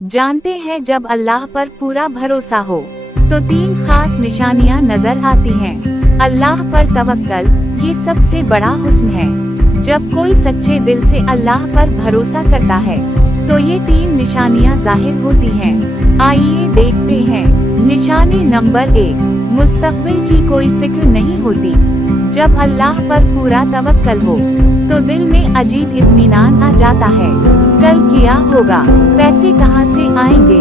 जानते हैं जब अल्लाह पर पूरा भरोसा हो तो 3 खास निशानियां नजर आती हैं। अल्लाह पर तवक्कल, ये सबसे बड़ा हुस्न है। जब कोई सच्चे दिल से अल्लाह पर भरोसा करता है तो ये 3 निशानियां जाहिर होती हैं। आइए देखते हैं। निशानी नंबर 1, मुस्तकबिल की कोई फिक्र नहीं होती। जब अल्लाह पर पूरा तवक्कल हो तो दिल में अजीब इत्मीनान आ जाता है। कल क्या होगा, पैसे कहाँ से आएंगे,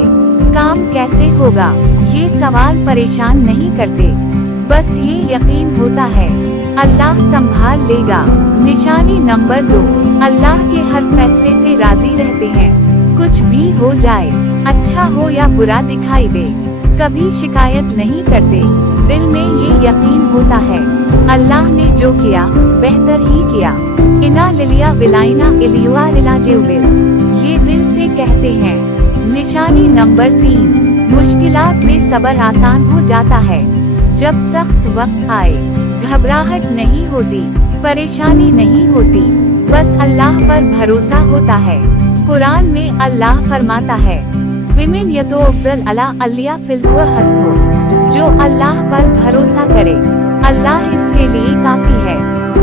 काम कैसे होगा, ये सवाल परेशान नहीं करते। बस ये यकीन होता है अल्लाह संभाल लेगा। निशानी नंबर 2, अल्लाह के हर फैसले से राजी रहते हैं। कुछ भी हो जाए, अच्छा हो या बुरा दिखाई दे, कभी शिकायत नहीं करते। दिल में ये यकीन होता है अल्लाह ने जो किया बेहतर ही किया। इना लिलिया विलाइना इलियुआ रिलाजेउबिल, ये दिल से कहते हैं। निशानी नंबर 3, मुश्किलात में सब्र आसान हो जाता है। जब सख्त वक्त आए घबराहट नहीं होती, परेशानी नहीं होती, बस अल्लाह पर भरोसा होता है। कुरान में अल्लाह फरमाता है, विमिन यतोअफ़्ज़ल अला अल्लिया फिल्हुआ हस्बुह, जो अल्लाह पर भरोसा करे अल्लाह इसके लिए काफी है।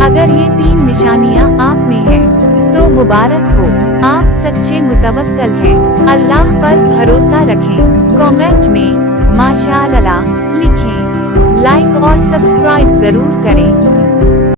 अगर ये 3 निशानियां आप में हैं तो मुबारक हो, आप सच्चे मुतवक्कल हैं। अल्लाह पर भरोसा रखें। कमेंट में माशाअल्लाह लिखें। लाइक और सब्सक्राइब जरूर करें।